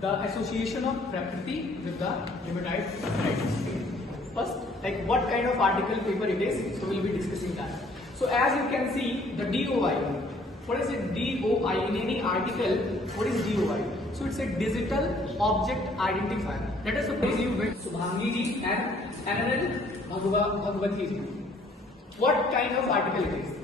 The association of Prakriti with the rheumatoid arthritis. First, like what kind of article paper it is, so we'll be discussing that. So as you can see, the DOI. What is it? DOI in any article. What is DOI? So it's a digital object identifier. Let us suppose you with Subhangi ji and NNL Bhagwati ji. What kind of article it is?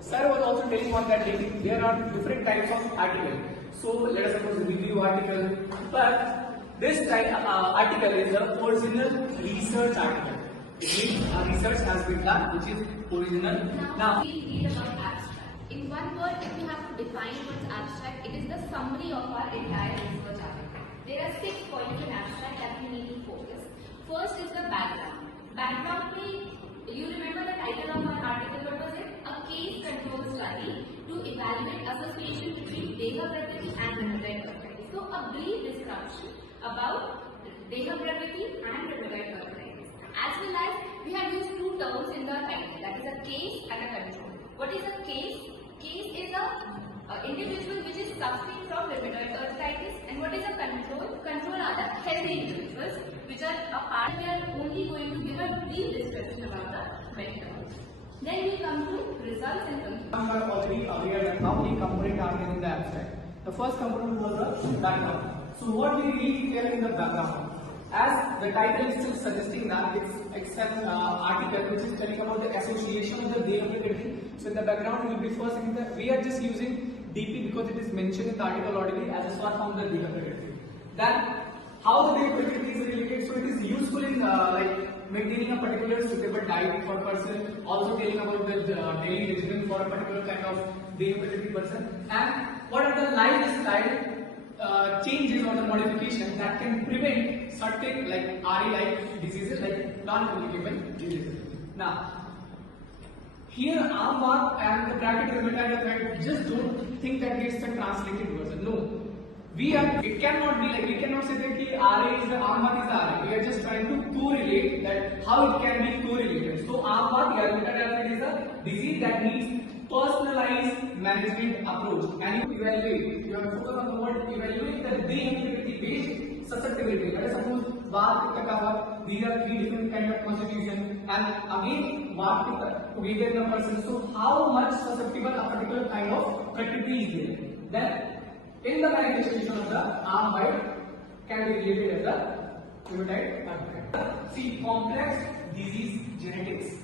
Sir was also telling on that day there are different types of article. So let us suppose a review article, but this type article is the original research article. It means a research has been done which is original. Now we read about abstract. In one word, if you have to define what's abstract, it is the summary of our entire research article. There are 6 points in abstract that we need to focus. First is the background. Background means, you remember the title of our article, what was it? A case control study to evaluate association between Deha Prakriti and rheumatoid arthritis. So a brief description about Deha Prakriti and rheumatoid arthritis. As well as we have used 2 terms in the title, that is a case and a control. What is a case? Case is a individual which is suffering from rheumatoid arthritis, and what is a control? Control are the healthy individuals which are a part. We are only going to give a brief description about the medical. Then we come to results and conclusions. You are already aware that how many components are there in the abstract. The first component was the background. So what we really tell in the background, as the title is still suggesting that it's an article which is telling about the association of the Deha Prakriti. So in the background we will be first saying that we are just using DP because it is mentioned in the article already as a short form of the Deha Prakriti. Then how the Deha Prakriti is related, so it is useful in like maintaining a particular suitable diet for person, also telling about the daily regimen for a particular kind of Deha Prakriti person, and what are the lifestyle changes or the modification that can prevent certain like RA-like diseases, like non-communicable diseases. Now, here Aambaat and the bracket rheumatoid arthritis, just don't think that it's a translated version. No. It cannot be like, we cannot say that RA is the Aambaat is the RA. We are just trying to correlate that how it can be correlated. So Aambaat, rheumatoid arthritis is a disease that needs personalized management approach. And you evaluate, you have to focus on the word evaluate the Deha based susceptibility. Let us suppose Vata Pitta Kapha, these are 3 different kind of constitution, and again Vata Pitta together in a person. So how much susceptible a particular kind of Prakriti is there? Then in the manifestation of the arm bite can be related as the rheumatoid arthritis. See, complex disease genetics.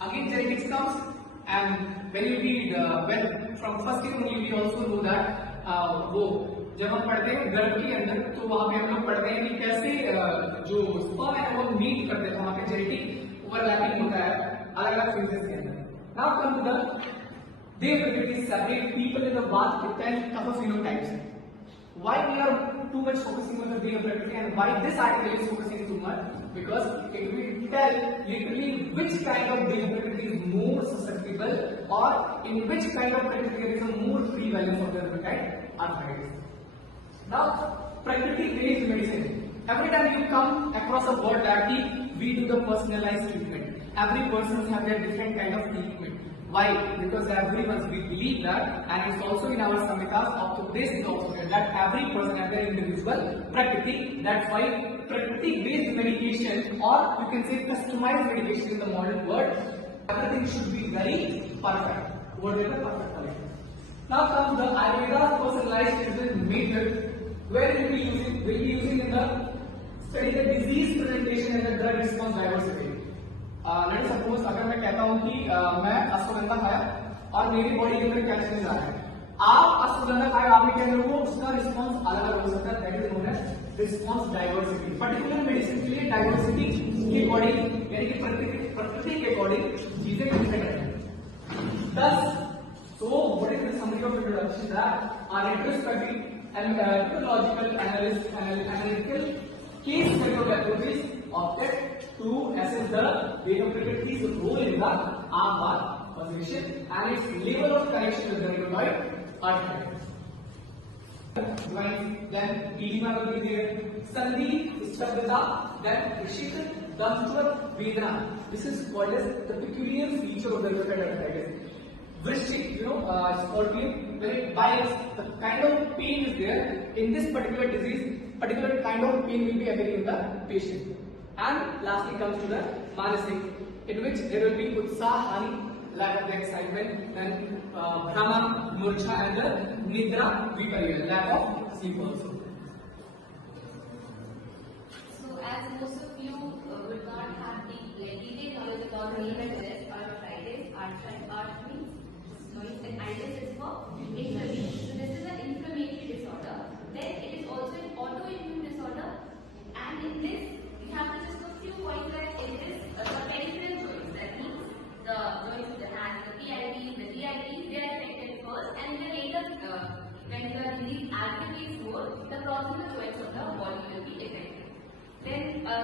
Again, genetics comes, and when you read, when from first year only we also know that वो जब हम पढ़ते हैं गर्भ के अंदर, तो वहाँ पे हम लोग पढ़ते हैं कि कैसे जो स्पर्म है वो मीट करते हैं, वहाँ पे जेनेटिक ओवरलैपिंग होता है अलग-अलग फेजेस के अंदर. Now come to the Deha Prakriti separate people in the Vata, Pitta and Kapha phenotypes. Why we are too much focusing on the Deha Prakriti and why this article is focusing too much? Because it will tell literally which kind of Deha Prakriti is more susceptible, or in which kind of Prakriti there is a more prevalence of the rheumatoid arthritis. Now, Prakriti-based medicine. Every time you come across a word that we do the personalized treatment. Every person has their different kind of treatment. Why? Because everyone, we believe that, and it's also in our samhitas of this is also there, that every person has their individual Prakriti. That's why Prakriti-based medication, or you can say customized medication in the modern world, everything should be very perfect. What is the perfect quality? Now comes the Ayurveda personalized treatment method, where we'll be using in the study the disease presentation and the drug response diversity. Let suppose अगर मैं कहता हूं कि मैं अश्वगंधा खाया और मेरी body के अंदर क्या चेंज आ रहा है, आप अश्वगंधा खाए आपने क्या करोगे, उसका रिस्पांस अलग अलग हो सकता है. That is known as response diversity. Particular medicine के लिए डाइवर्सिटी की बॉडी यानी कि प्रकृति के अकॉर्डिंग चीजें डिफरेंट है. Thus, so what is the summary of introduction? That our retrospective and methodological analytical case methodologies object to assess the Deha Prakriti's role in the Aambaat position and its level of connection with the rheumatoid arthritis. Then edema will be there, Sandhi, Stabdita, then Rishik, Damswar, Vedana. This is called as the peculiar feature of the rheumatoid arthritis. Vrishik, scorpion, when it bites, the kind of pain is there. In this particular disease, particular kind of pain will be appearing in the patient. And lastly comes to the manasik, in which there will be utsahani, lack of the excitement, then bhrama, murcha, and the nidra viparya, lack of sleep also. So as most of you would not have the detailed knowledge about rheumatoid arthritis, arthritis is for inflammation. So this is an inflammatory disorder. Then it is also an autoimmune disorder, and in this we have to just know a few points that in this the peripheral joints, that means the joints of the hands, the PIPs, the DIPs, they are affected first, and then later when the disease aggravates more, the proximal joints of the body will be affected. Then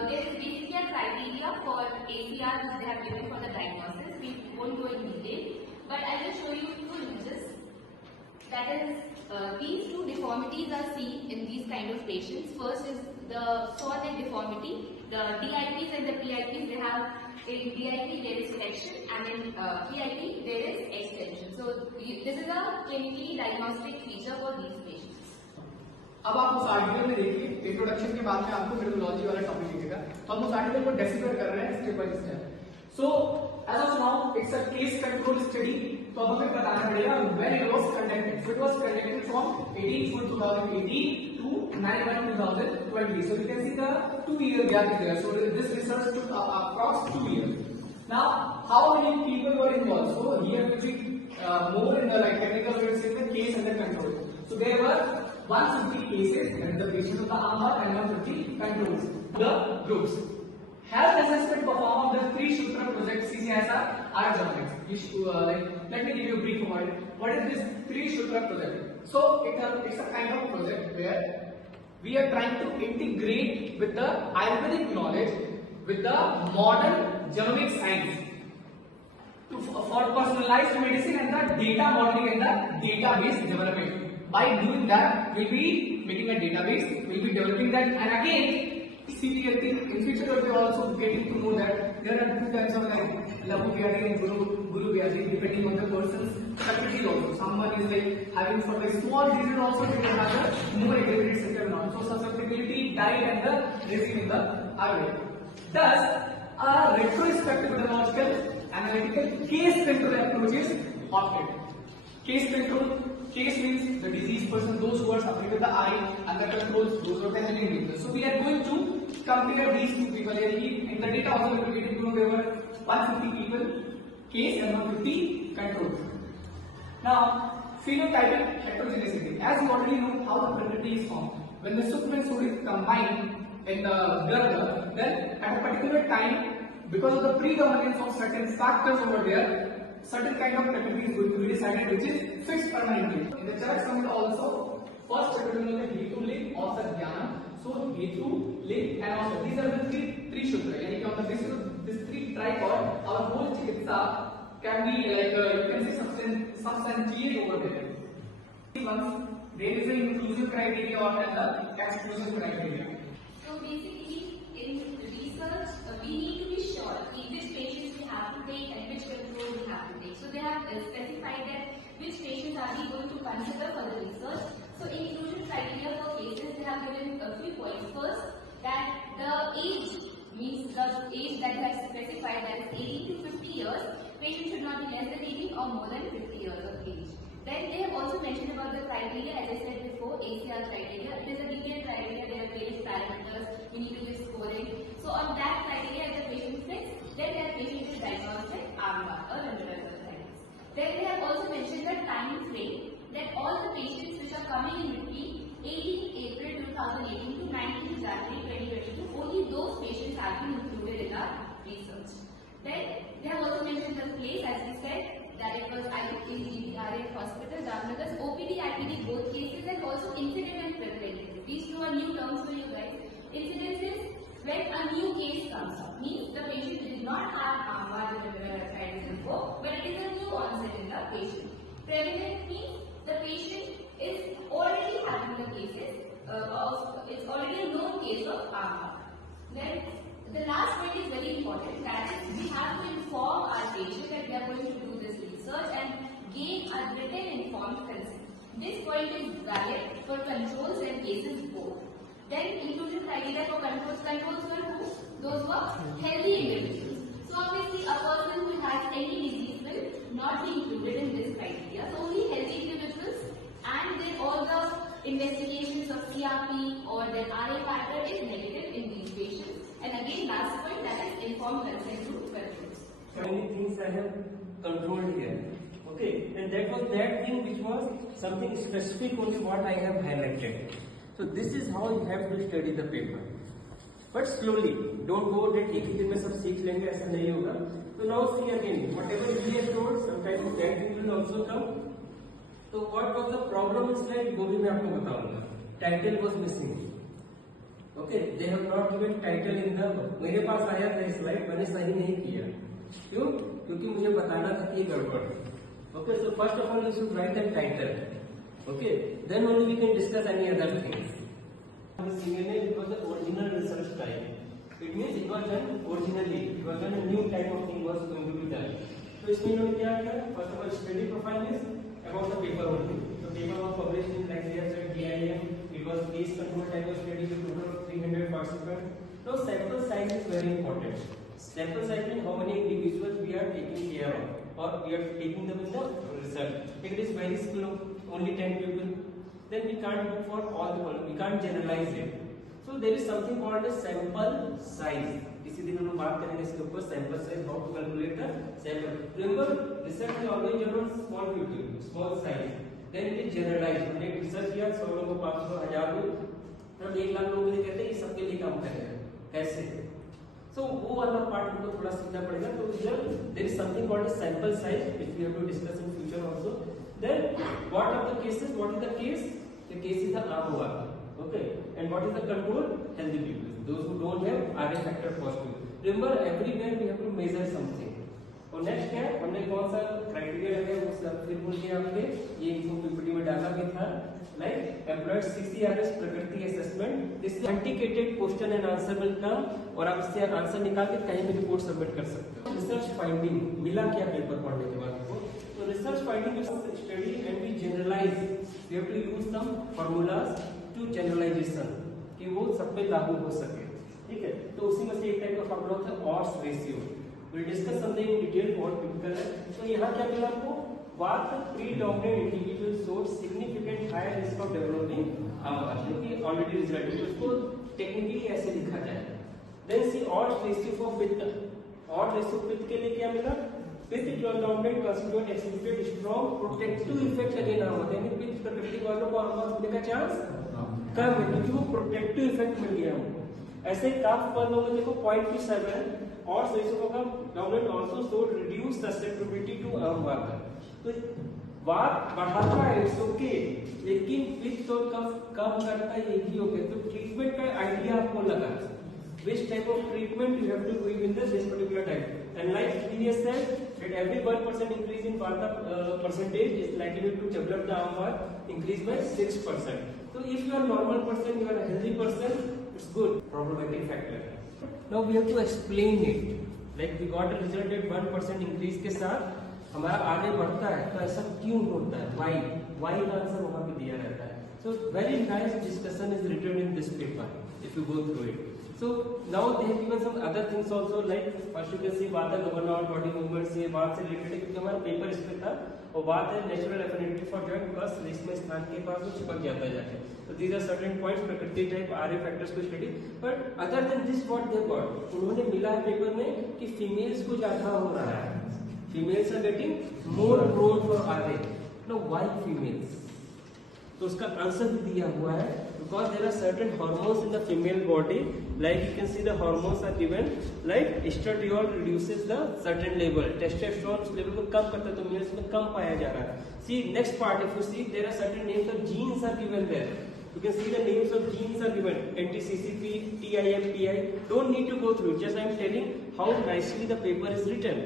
there is basically a criteria for ACR which they have given for the diagnosis. We won't go in detail, but I will show you two images. That is, these two deformities are seen in these kind of patients. First is the saw-neck deformity. The DIPs and the PIPs, they have, in DIP there is flexion, and in PIP there is extension. So this is a clinically diagnostic feature for these patients. अब आप उस article में देखिए, introduction के बाद में आपको metrology वाला टॉपिक दिखेगा, तो हम उस आर्टिकल को डेसिफर कर रहे हैं step by step. So as of now it's a case control study. तो अब हमें बताना पड़ेगा when it was conducted. So it was conducted from 18 June 2018 to 9/1/2020. So you can see the 2-year gap is there. So this research took across 2 years. Now how many people were involved? So here we see more in the technical way, say the case and the control. So there were 150 cases, that is the patients of the arm bar, and 150 controls, the groups. Health assessment performed of the 3 Sutra project CCSR are journalists. Let me give you a brief about it. What is this 3 Sutra project? So it's a kind of project where we are trying to integrate with the Ayurvedic knowledge with the modern genomic science for personalized medicine and the data modeling and the database development. By doing that, we'll be making a database, we'll be developing that, and again, CPLT, in future we are also getting to know that there are 2 types of Lagu Vyadi and Guru Vyadi, depending on the person's faculty also. Someone is like having for the small disease also, they can have a more integrated system now. So susceptibility, diet, and the disease in the Ayur. Thus, a retrospective methodological analytical case control approach is opted. Case control. Case means the diseased person, those who are suffering with the eye, and the controls, those who are having weakness. So we are going to compare these two people. In the data also we will get to know there were 150 people case and 150 controls. Now, phenotypic heterogeneity. As you already know how the Prakriti is formed. When the Sukha and Suri combine in the blood, then at a particular time, because of the predominance of certain factors over there, certain kind of Prakriti is going to be decided, which is fixed permanently. In the chart summit also, first chapter will be Hetu, Link, Ausat, Jnana. So Hetu, Link, and Ausat. These are the three Sutra. Yani on the basis of this 3 tripod, our whole chikitsa can be like you can say substantiate over there. Once there is an inclusive criteria or an exclusive criteria. So basically, in research, we need to be sure which patients we have to take and which control we have to take. So they have specified that which patients are we going to consider for the research. So inclusion criteria for cases, they have given a few points. First, that the age means the age that they have specified, that is 18 to 50 years. Patient should not be less than 18 or more than 50 years of age. Then they have also mentioned about the criteria, as I said before, ACR criteria. It is a detailed criteria, there are various parameters, we need to give scoring. So on that criteria, if the patient fits, then their patient is diagnosed with AMBA or rheumatoid arthritis. Then they have also mentioned the time frame, that all the patients which are coming in between 18 April 2018 to 19 January 2022, only those patients have been included in our research. Then they have also mentioned the place, as we said, that it was IGBRA hospital, Jamnagar's OPD, IPD, both cases, and also incident and prevalent. These two are new terms for you guys. Incidence is when a new case comes up, means the patient did not have AMBA rheumatoid arthritis before, but it is a new onset in the patient. Prevalent means the patient is already having the cases, it's already a known case of AMBA. Then the last point is very important, that is we have to inform our patient that we are going to do this research and gain a written informed consent. This point is valid for controls and cases both. Then inclusion criteria for controls were who? Those were healthy individuals. So obviously a person who has any disease will not be included in this criteria. So only healthy individuals, and then all the investigations of CRP or their RA factor is negative in these patients. And again, last point, that is informed consent to controls. So many things I have controlled here. Okay, and that was that thing which was something specific only what I have highlighted. So this is how you have to study the paper. But slowly, don't go that एक ही दिन में सब सीख लेंगे, ऐसा नहीं होगा. So now see again, whatever we have told, sometimes that thing will also come. So what was the problem in slide? वो भी मैं आपको बताऊंगा. Title was missing. Okay, they have not given title in the. मेरे पास आया था slide, मैंने सही नहीं किया. क्यों? क्योंकि मुझे बताना था कि ये गड़बड़ है. Okay, so first of all you should write the title. Okay, then only we can discuss any other things. It was the original research type. It means it was done originally. It was done a new type of thing was going to be done. So इसमें इन्होंने क्या किया? First of all, study profile is about the paper only. So paper was published in like they have said DIM. It was case control type of study with total of 300 participants. Now sample size is very important. Sample size means how many individuals we are taking care of, or we are taking them in the research. If it is very small, only 10 people, then we can't go for all the people. We can't generalize it. So there is something called a sample size. इसी दिन हम लोग बात करेंगे इसके ऊपर sample size, how to calculate the sample. Remember, research is always done on small people, small size. Then it is generalized. हमने research किया 100 लोगों, 500, 1000 लोग, हम 1 लाख लोगों को कहते हैं ये सबके लिए काम करेगा. कैसे? So वो वाला part हमको थोड़ा सीखना पड़ेगा. तो there is something called a sample size which we have to discuss in future also. Then what are the cases? What is the case? The case is the arm work. Okay. And what is the control? Healthy people. Those who don't have RA factor positive. Remember, everywhere we have to measure something. और next क्या है? हमने कौन सा criteria लगाया वो सब फिर बोल के आपके ये इनको पीपीटी में डाला भी था. Like employed CCRS प्रकृति assessment. This is authenticated question and answer will come और आप इससे आंसर निकाल के कहीं भी रिपोर्ट सबमिट कर सकते हो. रिसर्च फाइंडिंग मिला क्या पेपर पढ़ने के बाद आपको? So research finding is study and we generalize. We have to use some formulas to generalization कि वो सब पे लागू हो सके. ठीक है, तो उसी में से एक टाइप का फॉर्मूला होता है odds ratio. We'll discuss something in detail बहुत typical है. तो यहाँ क्या मिला आपको? What predominant individual showed significant higher risk of developing AMR, जो कि already result है. उसको technically ऐसे लिखा जाए. Then see odds ratio for पित्त. Odds ratio पित्त के लिए क्या मिला? पित्त predominant constituent exhibited strong protective effect against AMR. यानी पित्त प्रकृति वालों को AMR होने का चांस कम है क्योंकि वो प्रोटेक्टिव इफेक्ट मिल गया हमको. ऐसे काफ वालों में देखो 0.27 और रेशियो का dominant also showed reduce susceptibility to AMR. तो बात बढ़ाता है इट्स ओके, लेकिन पित्त तो कम करता है एक ही ओके. तो ट्रीटमेंट का आइडिया आपको लगा which type of treatment you have to do in this particular type. And like he has said that every 1% increase in Vata percentage is likely to develop the AMR increase by 6%. So if you are normal person, you are a healthy person, it's good. Problematic factor. Now we have to explain it. Like we got a result that 1% increase के साथ हमारा आगे बढ़ता है, तो ऐसा क्यों होता है? Why का आंसर वहाँ पे दिया रहता है. So very nice discussion is written in this paper if you go through it. So now they have given some other things also, like first you can see Vata govern our body movements. ये बात से related है क्योंकि हमारा paper इस पे था और बात है natural affinity for joint बस इसमें स्थान के पास वो चिपक जाता है जाके. So these are certain points प्रकृति type RA factors को study. But other than this what they got, उन्होंने मिला है पेपर में कि females को ज्यादा हो रहा है. Females are getting more prone for RA. Now why females? तो उसका आंसर भी दिया हुआ है. Because there are certain hormones in the female body, like you can see the hormones are given, like estradiol reduces the certain level, testosterone level को कम करता है तो males में कम पाया जा रहा है. See next part, if you see there are certain names of genes are given there. You can see the names of genes are given, anti-CCP, TIM, PI. Don't need to go through. Just I am telling how nicely the paper is written.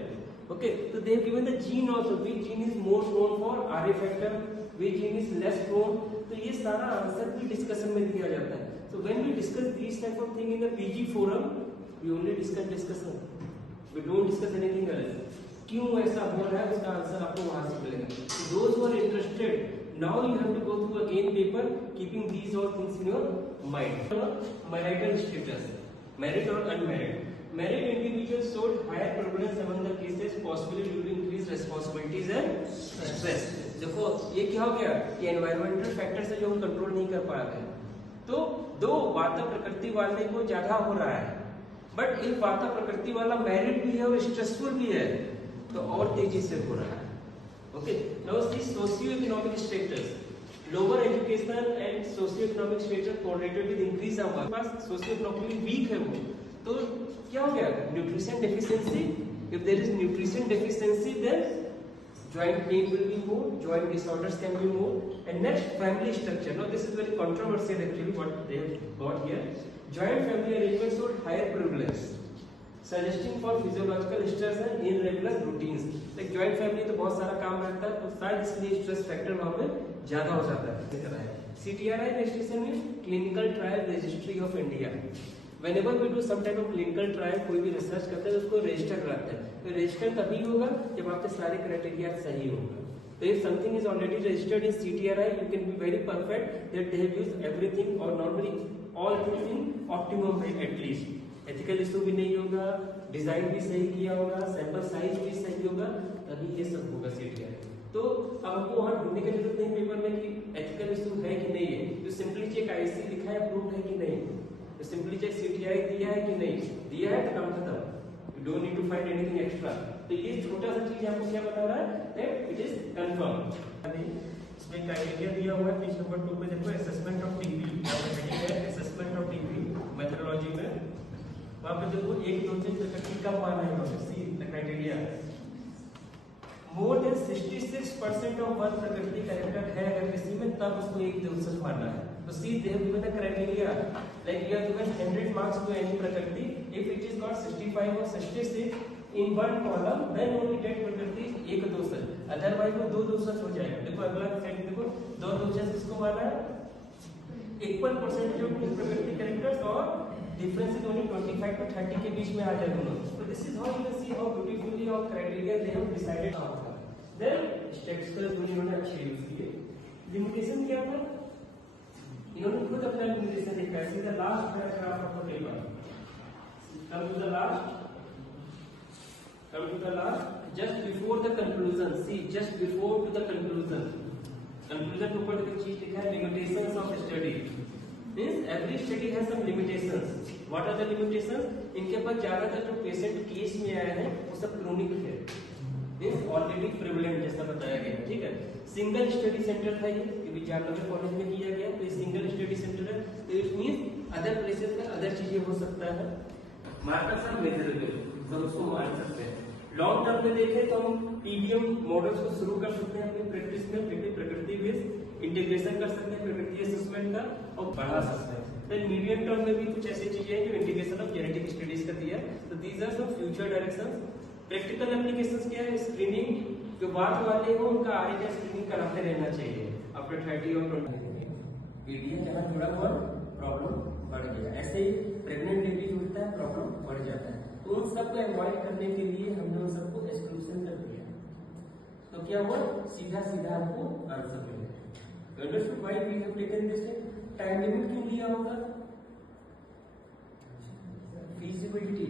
Okay, so they have given the gene also. Which gene is more prone for RA factor? Which gene is less prone? तो ये सारा answer भी discussion में दिया जाता है. So when we discuss these type of thing in the PG forum, we only discuss discussion. We don't discuss anything else. क्यों ऐसा हो रहा है उसका आंसर आपको वहां से मिलेगा. Those who are interested Now you have to go through again paper, keeping these all things in your mind. Marital status, married or unmarried. Married individuals showed higher prevalence among the cases, possibly due to increased responsibilities and stress. देखो ये क्या हो गया कि environmental factor से जो हम control नहीं कर पा रहे, तो दो वाता प्रकृति वाले को ज्यादा हो रहा है, बट इन वाता प्रकृति वाला मैरिड भी है और स्ट्रेसफुल भी है, तो और तेजी से हो रहा है. Okay, now see socio economic status. Lower education and socio economic status correlated with increase of pass socio economically weak है वो, तो क्या हो गया? Nutrition deficiency. If there is nutrition deficiency then joint pain will be more, joint disorders can be more. And next, family structure. Now this is very controversial actually what they have got here. Joint family arrangements hold higher prevalence, suggesting for physiological stress and irregular routines. Like joint family तो बहुत सारा काम रहता है, तो शायद इसलिए stress factor वहाँ पे ज्यादा हो जाता है. CTRI registration में clinical trial registry of India. Whenever we do some type of clinical trial, कोई भी रिसर्च करते हैं तो उसको रजिस्टर कराते हैं. तो रजिस्टर तभी होगा जब आपके सारे क्राइटेरिया सही होगा. तो if something is already registered in CTRI, you can be very perfect that they have used everything or normally all things in optimum way at least. Ethical issue भी नहीं होगा, डिजाइन भी सही किया होगा, सैंपल साइज भी सही होगा, तभी ये सब होगा CTRI. तो अब हमको वहाँ ढूंढने की जरूरत नहीं पेपर में कि एथिकल इशू है कि नहीं है. तो सिंपली चेक IC लिखा है, अप्रूव है कि नहीं. तो सिंपली चेक CTI दिया है कि नहीं, दिया है तो काम खत्म. You don't need to find anything extra. तो ये छोटा सा चीज आपको क्या बता रहा है दैट इट इज कंफर्म. इसमें क्राइटेरिया दिया हुआ है. पेज नंबर 2 पे देखो, असेसमेंट ऑफ टीबी. हेडिंग है असेसमेंट ऑफ टीबी मेथोडोलॉजी में. वहां पे देखो 1 2 3 प्रकृति का मान है. उन्होंने see the criteria more than 66% of one प्रकृति कैरेक्टर है अगर किसी में, तब उसको 1% मानना है. तो see they have given the criteria like you are given 100 marks to any prakriti. If it is got 65 or 66 in one column, then only that prakriti एक दोषर, otherwise वो दो दोषर हो जाएगा. देखो अगला सेट देखो, दो दोषर किसको माना है? इक्वल परसेंटेज ऑफ प्रकृति कैरेक्टर्स और डिफरेंस इज ओनली 25 to 30 के बीच में आ जाए दोनों. So this is how you can see how beautifully our criteria they have decided. Then statistical इन्होंने अच्छे यूज किए. लिमिटेशन क्या था? इन्होंने खुद अपना लिमिटेशन लिखा है. See the last paragraph of the paper. Come to the last just before the conclusion. See, just before to the conclusion. Conclusion के ऊपर एक चीज लिखा है, limitations of study. Means every study has some limitations. What are the limitations? इनके पास ज्यादातर जो patient case में आए हैं वो सब क्रोनिक है, मीन्स ऑलरेडी प्रिवलेंट जैसा बताया गया. ठीक है. सिंगल स्टडी सेंटर था ये, क्योंकि जामनगर कॉलेज में किया गया, तो ये सिंगल स्टडी सेंटर है. तो इट मींस अदर प्लेसेस में अदर चीजें हो सकता है. मार्कर सब मेजरेबल, सब उसको मान सकते हैं. लॉन्ग टर्म में देखें तो हम पीबीएम मॉडल्स को शुरू कर सकते हैं अपनी प्रैक्टिस में. प्रकृति बेस्ड इंटीग्रेशन कर सकते हैं प्रकृति असेसमेंट का और बढ़ा सकते हैं. फिर मीडियम टर्म में भी कुछ ऐसी चीजें हैं जो इंटीग्रेशन ऑफ जेनेटिक स्टडीज का दिया है. तो these are some future directions. Practical applications क्या है? स्क्रीनिंग. जो बात वाले हो उनका आगे का स्क्रीनिंग कराते रहना चाहिए आफ्टर 30 और 20. पीडीएम जहाँ जुड़ा हुआ प्रॉब्लम बढ़ गया. ऐसे ही प्रेग्नेंट लेडी जुड़ता है प्रॉब्लम बढ़ जाता है. तो उन सबको अवॉइड करने के लिए हमने उन सबको एक्सक्लूजन कर दिया. तो क्या हुआ? सीधा सीधा आपको आंसर मिलेगा. Understood why we have taken this. Time limit क्यों लिया होगा? फीजिबिलिटी.